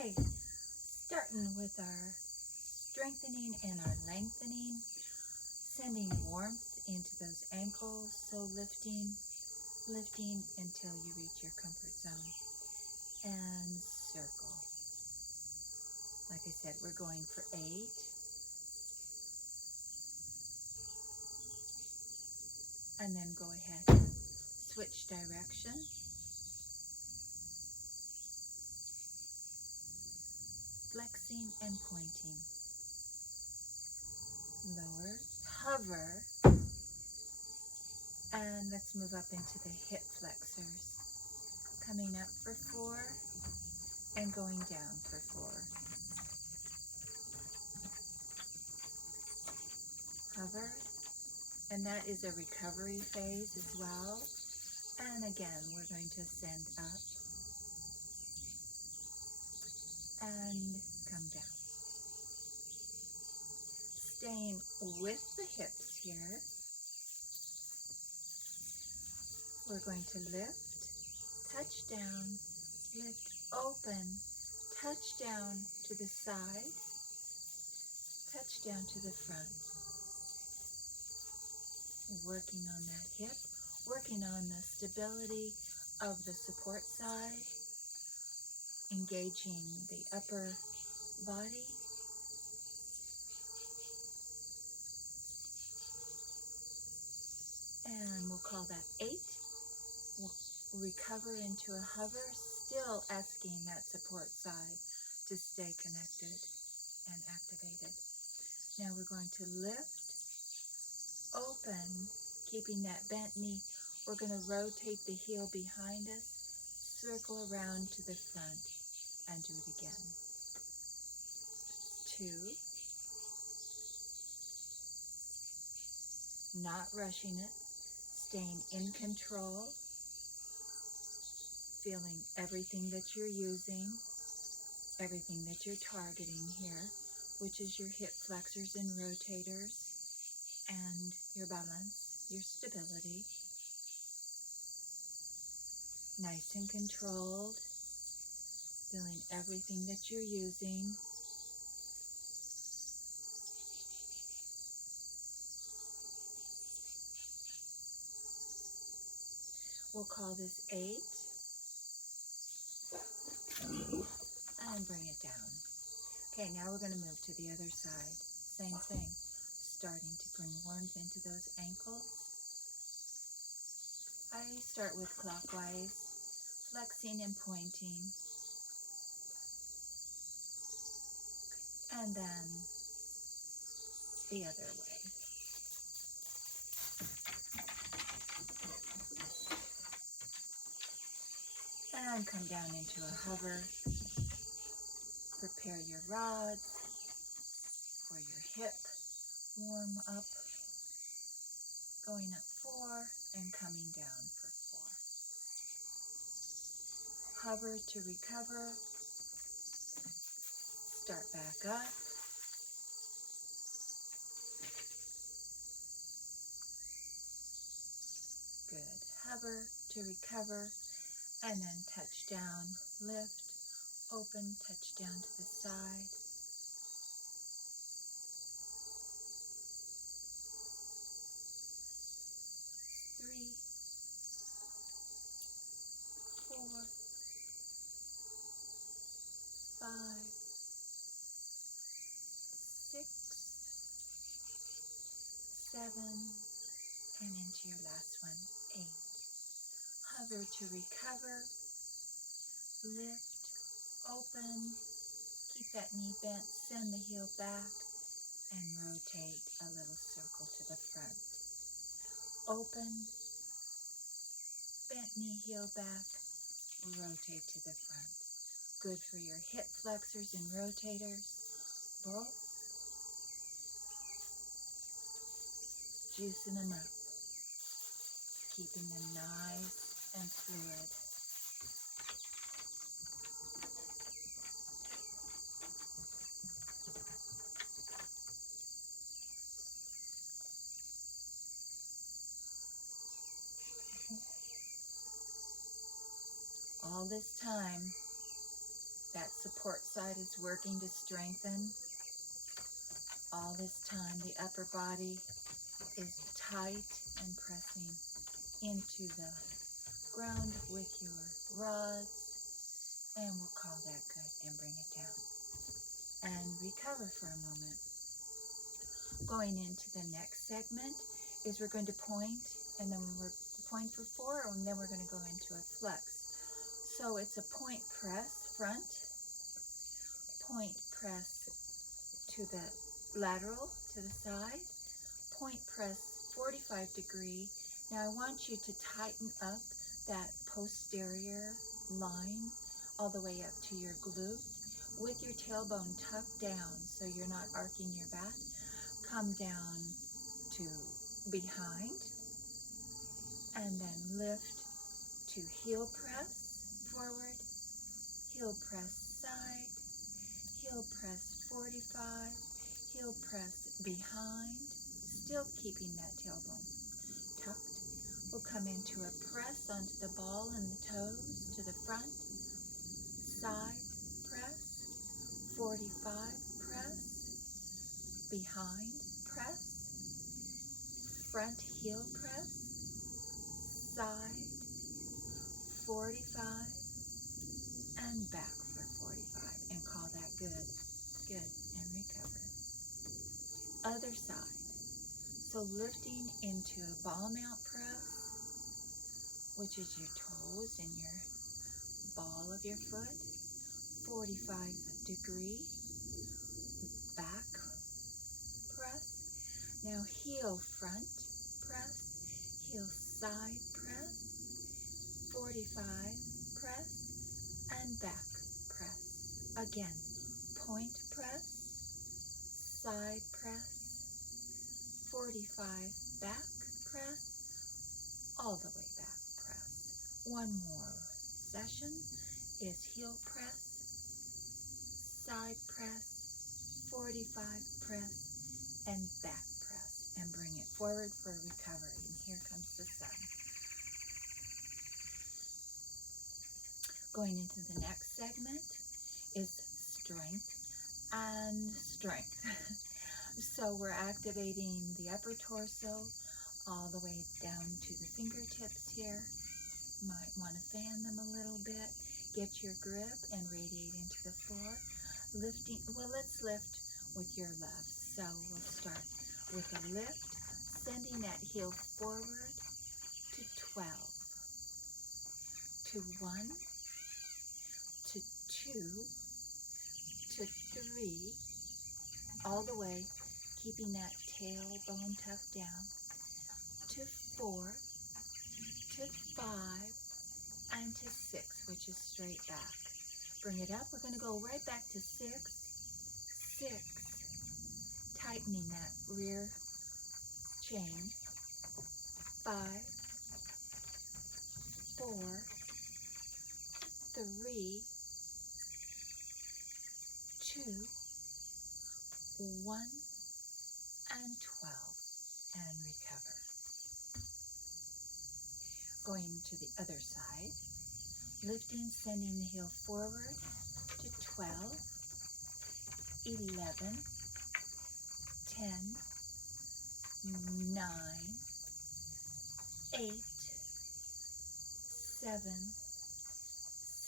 Okay, starting with our strengthening and our lengthening, sending warmth into those ankles, so lifting until you reach your comfort zone, and circle. Like I said, we're going for 8, and then go ahead and switch direction. Flexing and pointing. Lower, hover, and let's move up into the hip flexors. Coming up for 4 and going down for 4. Hover, and that is a recovery phase as well. And again, we're going to send up and come down. Staying with the hips here, we're going to lift, touch down, lift, open, touch down to the side, touch down to the front. Working on that hip, working on the stability of the support side, engaging the upper body. And we'll call that 8. We'll recover into a hover, still asking that support side to stay connected and activated. Now we're going to lift, open, keeping that bent knee. We're going to rotate the heel behind us, circle around to the front, and do it again. 2. Not rushing it, staying in control, feeling everything that you're using, everything that you're targeting here, which is your hip flexors and rotators, and your balance, your stability. Nice and controlled, feeling everything that you're using. We'll call this 8 and bring it down. Okay, now we're going to move to the other side. Same thing, starting to bring warmth into those ankles. I start with clockwise, flexing and pointing, and then the other way. And come down into a hover. Prepare your rods for your hip. Warm up. Going up 4 and coming down for 4. Hover to recover. Start back up. Good. Hover to recover. And then touch down, lift, open, touch down to the side. 3, 4, 5, 6, 7, and into your last one, 8. Hover to recover, lift, open, keep that knee bent, send the heel back, and rotate a little circle to the front. Open, bent knee, heel back, rotate to the front. Good for your hip flexors and rotators, both. Juicing them up, keeping them nice and fluid. All this time, That support side is working to strengthen. All this time, the upper body is tight and pressing into the ground with your rods, and we'll call that good and bring it down. And recover for a moment. Going into the next segment is we're going to point, and then we're point for 4, and then we're going to go into a flex. So it's a point press front, point press to the lateral, to the side, point press 45 degree. Now I want you to tighten up that posterior line all the way up to your glute with your tailbone tucked down so you're not arcing your back. Come down to behind and then lift to heel press forward, heel press side, heel press 45, heel press behind, still keeping that tailbone tucked. We'll come into a press onto the ball and the toes to the front, side press, 45 press, behind press, front heel press, side 45, and back for 45, and call that good, good, and recover. Other side. So lifting into a ball mount press, which is your toes and your ball of your foot, 45 degree back press. Now heel front press, heel side press, 45 press, and back press. Again, point press, side press, 45 back press, all the way back press. One more session is heel press, side press, 45 press, and back press, and bring it forward for recovery. And here comes the sun. Going into the next segment is strength and strength. So we're activating the upper torso all the way down to the fingertips here. You might want to fan them a little bit. Get your grip and radiate into the floor. Lifting, well, let's lift with your left. So we'll start with a lift, sending that heel forward to 12, to 1, to 2, to 3, all the way, keeping that tailbone tucked down, to 4, to 5, and to 6, which is straight back. Bring it up. We're going to go right back to 6, 6, tightening that rear chain, 5, 4, 3, 2, 1, and 12, and recover. Going to the other side, lifting, sending the heel forward to 12, 11, 10, 9, 8, 7,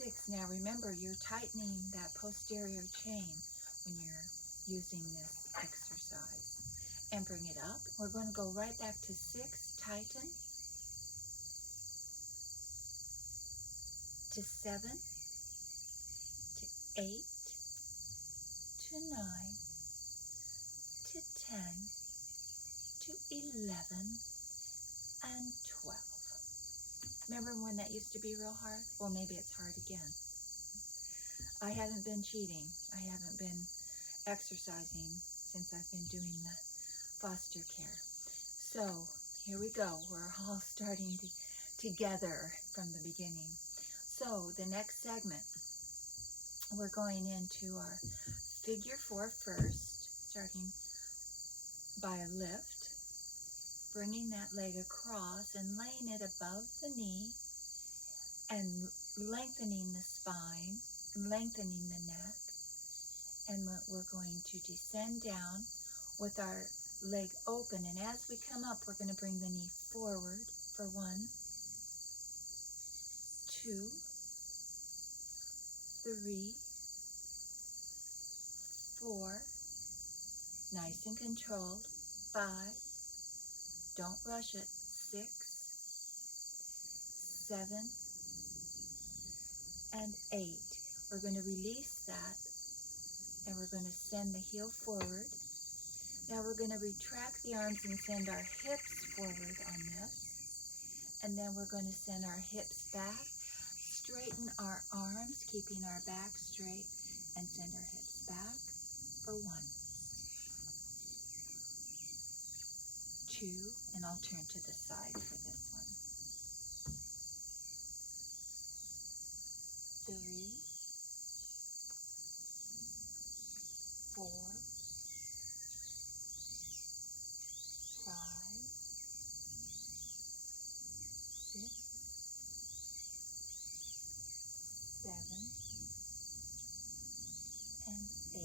6. Now remember, you're tightening that posterior chain when you're using this exercise. And bring it up. We're going to go right back to 6, tighten, to 7, to 8, to 9, to 10, to 11, and 12. Remember when that used to be real hard? Well, maybe it's hard again. I haven't been cheating. I haven't been exercising since I've been doing the foster care. So here we go. We're all starting together from the beginning. So the next segment, we're going into our figure 4 first, starting by a lift, bringing that leg across and laying it above the knee and lengthening the spine lengthening the neck. And we're going to descend down with our leg open. And as we come up, we're going to bring the knee forward for 1, 2, 3, 4, nice and controlled, 5, don't rush it, 6, 7, and 8. We're going to release that, and we're going to send the heel forward. Now we're going to retract the arms and send our hips forward on this, and then we're going to send our hips back, straighten our arms, keeping our back straight, and send our hips back for 1, 2, and I'll turn to the side for this one. 3, 4, 5, 6, 7, and 8.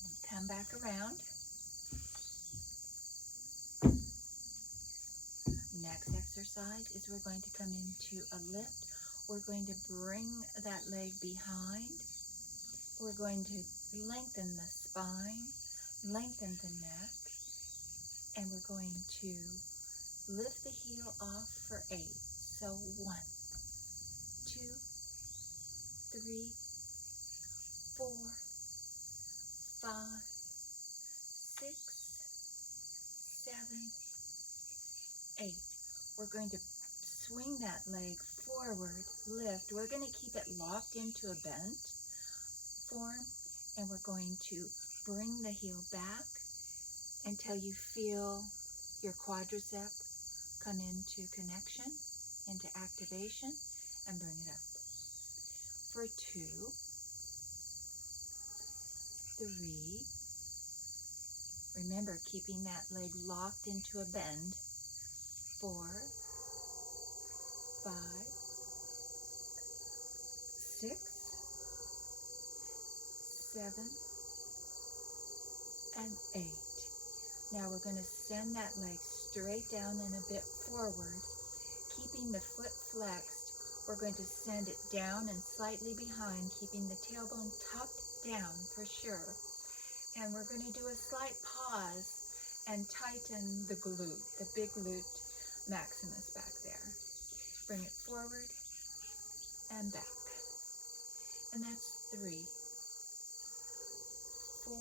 And come back around. Next exercise is we're going to come into a lift. We're going to bring that leg behind. We're going to lengthen the spine, lengthen the neck, and we're going to lift the heel off for 8. So 1, 2, 3, 4, 5, 6, 7, 8. We're going to swing that leg forward, lift. We're going to keep it locked into a bent form, and we're going to bring the heel back until you feel your quadricep come into connection, into activation, and bring it up. For 2, 3, remember keeping that leg locked into a bend. 4, 5, 6, 7, and 8. Now we're going to send that leg straight down and a bit forward, keeping the foot flexed. We're going to send it down and slightly behind, keeping the tailbone tucked down for sure. And we're going to do a slight pause and tighten the glute, the big glute maximus back there. Bring it forward and back. And that's 3, 4,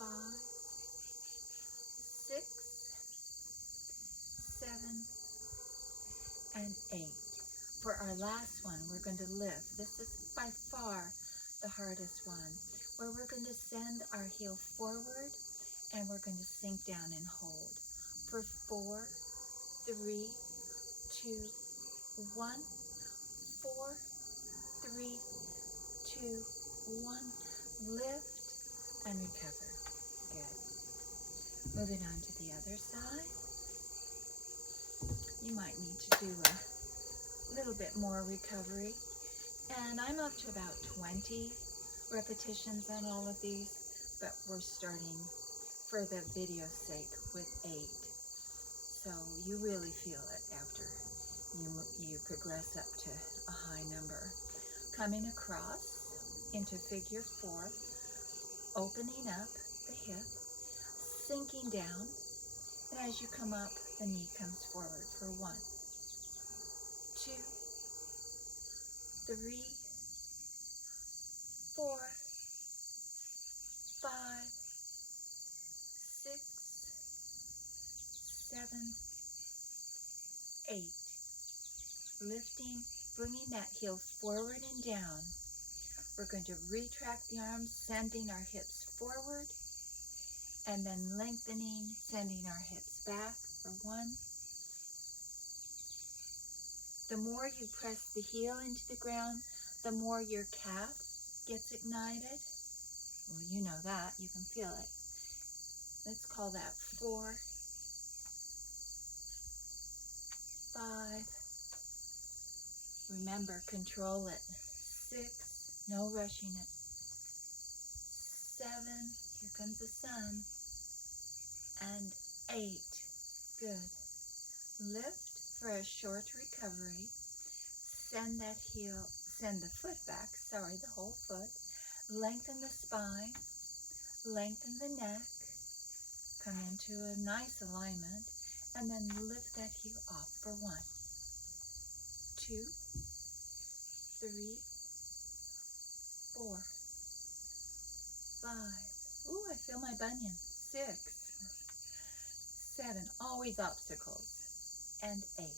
5, 6, 7, and 8. For our last one, we're going to lift. This is by far the hardest one, where we're going to send our heel forward and we're going to sink down and hold. For 4, 3, 2, 1, 4, 3, 2, 1, lift and recover. Good. Moving on to the other side. You might need to do a little bit more recovery. And I'm up to about 20 repetitions on all of these, but we're starting for the video's sake with 8. So you really feel it after you progress up to a high number. Coming across into figure 4, opening up the hip, sinking down, and as you come up, the knee comes forward for 1, 2, 3, 4, 5, 6, 7, 8. Lifting, bringing that heel forward and down. We're going to retract the arms, sending our hips forward, and then lengthening, sending our hips back for 1. The more you press the heel into the ground, the more your calf gets ignited. Well, you know that. You can feel it. Let's call that 4, 5. Remember, control it. 6, no rushing it. 7, here comes the sun. And 8, good. Lift for a short recovery. Send the foot back, the whole foot. Lengthen the spine, lengthen the neck, come into a nice alignment, and then lift that heel off for 1, 2, 3, 4, 5. Ooh, I feel my bunion. 6, 7, always obstacles, and 8.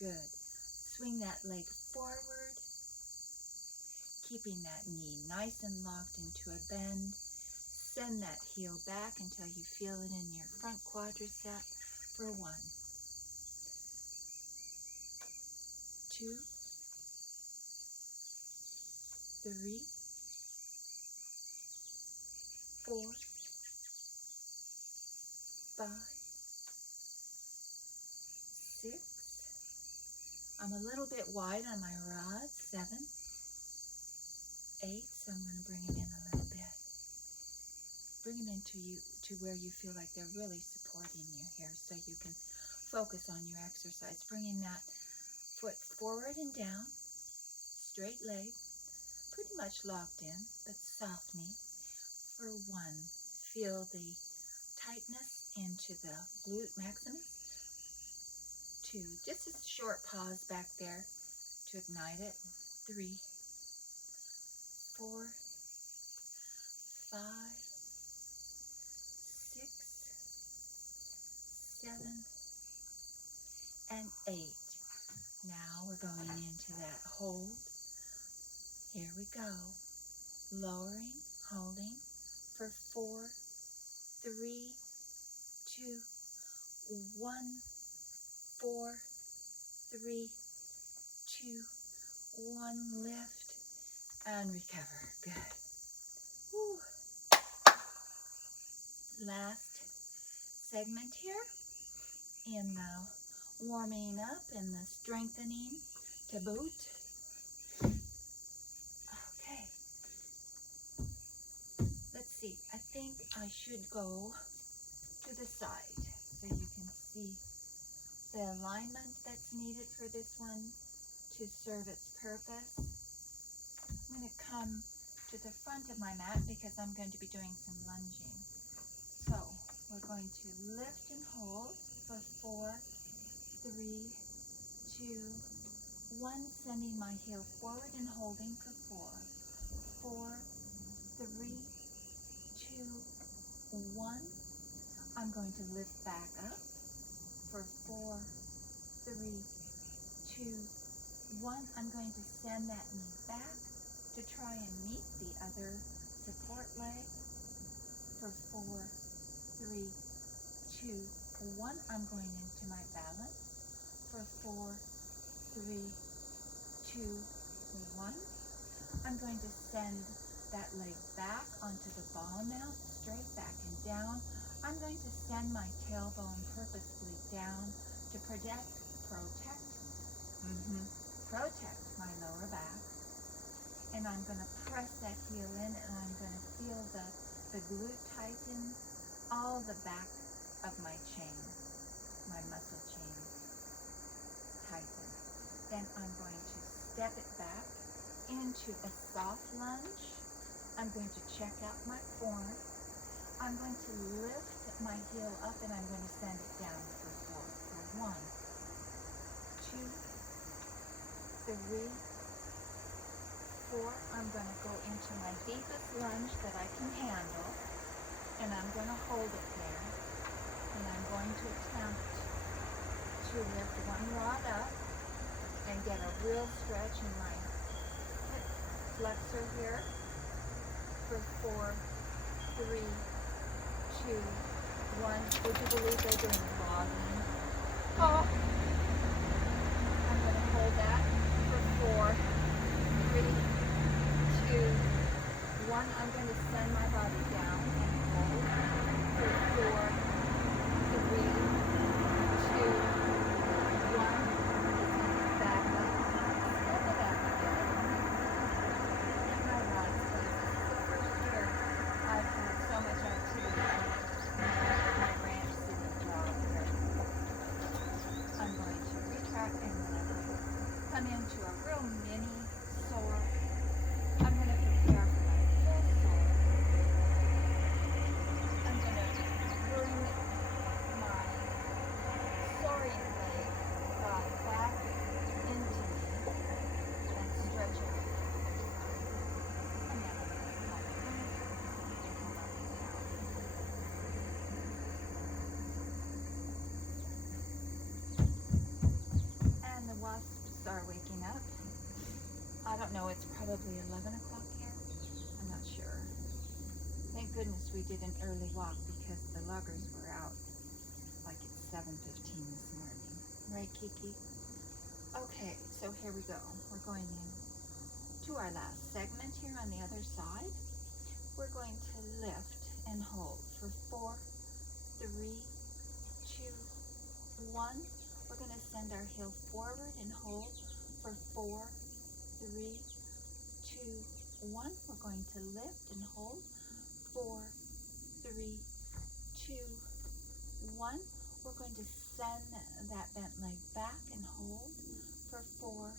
Good. Swing that leg forward, keeping that knee nice and locked into a bend. Send that heel back until you feel it in your front quadricep for 1, 2, 3, 4, 5, 6. I'm a little bit wide on my rod. 7, 8. So I'm going to bring it in a little bit. Bring them into you to where you feel like they're really supporting you here, so you can focus on your exercise. Bringing that foot forward and down, straight leg, pretty much locked in, but softening for 1. Feel the tightness into the glute maximus. 2, just a short pause back there to ignite it. 3, 4, 5, 7, and 8. Now we're going into that hold. Here we go. Lowering, holding for 4, 3, 2, 1, 4, 3, 2, 1. Lift and recover. Good. Woo. Last segment here in the warming up and the strengthening to boot. Okay, let's see. I think I should go to the side so you can see the alignment that's needed for this one to serve its purpose. I'm going to come to the front of my mat because I'm going to be doing some lunging. So we're going to lift and hold for 4, 3, 2, 1. Sending my heel forward and holding for 4, 4, 3, 2, 1. I'm going to lift back up for 4, 3, 2, 1. I'm going to send that knee back to try and meet the other support leg for 4, 3, 2, 1. I'm going into my balance for 4, 3, 2, 1. I'm going to send that leg back onto the ball now, straight back and down. I'm going to send my tailbone purposefully down to protect my lower back. And I'm going to press that heel in, and I'm going to feel the glute tighten, all the back of my chain, my muscle chain tighten. Then I'm going to step it back into a soft lunge. I'm going to check out my form. I'm going to lift my heel up, and I'm going to send it down for 4. For 1, 2, 3, 4. I'm going to go into my deepest lunge that I can handle, and I'm going to hold it there, and I'm going to attempt to lift one rod up and get a real stretch in my hip flexor here for 4, 3, 2, 1. Would you believe they're doing logging? Oh! I'm going to hold that for 4, 3, 2, 1. I'm going to send my body down and hold for 4, 3, 2, 1. Back up. I'm into a real mini sore. I'm going to prepare for my full sore. I'm going to bring my soaring leg back into me and stretch it out. And then I'm going to come up and down. And the wasps are waking up. I don't know, it's probably 11 o'clock here. I'm not sure. Thank goodness we did an early walk because the loggers were out like at 7:15 this morning. Right, Kiki? Okay, so here we go. We're going in to our last segment here on the other side. We're going to lift and hold for 4, 3, 2, 1. We're going to send our heel forward and hold for 4, 3, 2, 1. We're going to lift and hold. 4, 3, 2, 1. We're going to send that bent leg back and hold for 4,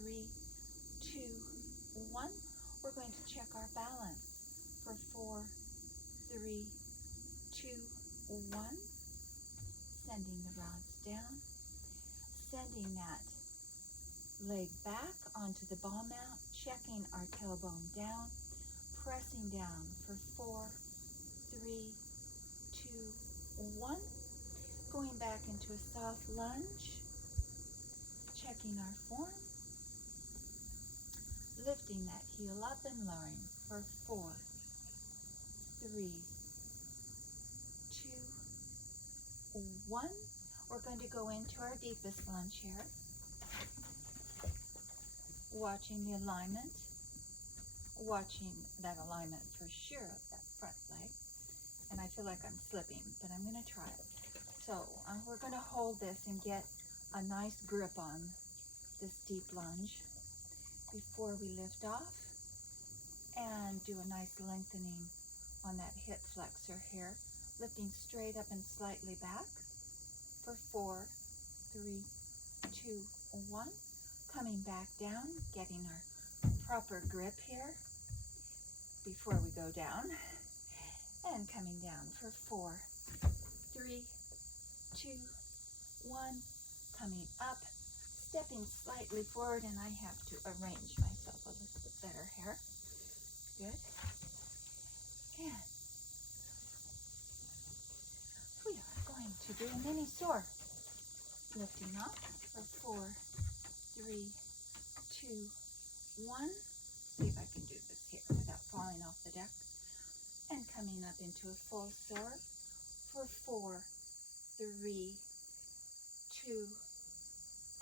3, 2, 1. We're going to check our balance for 4, 3, 2, 1. Sending the rods down. Sending that leg back onto the ball mount, checking our tailbone down, pressing down for 4, 3, 2, 1. Going back into a soft lunge, checking our form, lifting that heel up and lowering for 4, 3, 2, 1. We're going to go into our deepest lunge here. Watching the alignment, watching that alignment for sure of that front leg. And I feel like I'm slipping, but I'm going to try it. So we're going to hold this and get a nice grip on this deep lunge before we lift off and do a nice lengthening on that hip flexor here, lifting straight up and slightly back for 4, 3, 2, 1. Coming back down, getting our proper grip here before we go down, and coming down for 4, 3, 2, 1, coming up, stepping slightly forward, and I have to arrange myself a little bit better here. Good. And we are going to do a mini soar. Lifting up for 4, 3, 2, 1. See if I can do this here without falling off the deck. And coming up into a full soar for 4, 3, 2,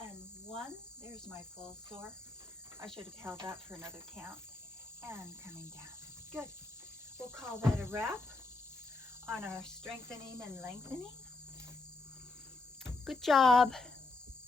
and 1. There's my full soar. I should have held that for another count. And coming down. Good. We'll call that a wrap on our strengthening and lengthening. Good job.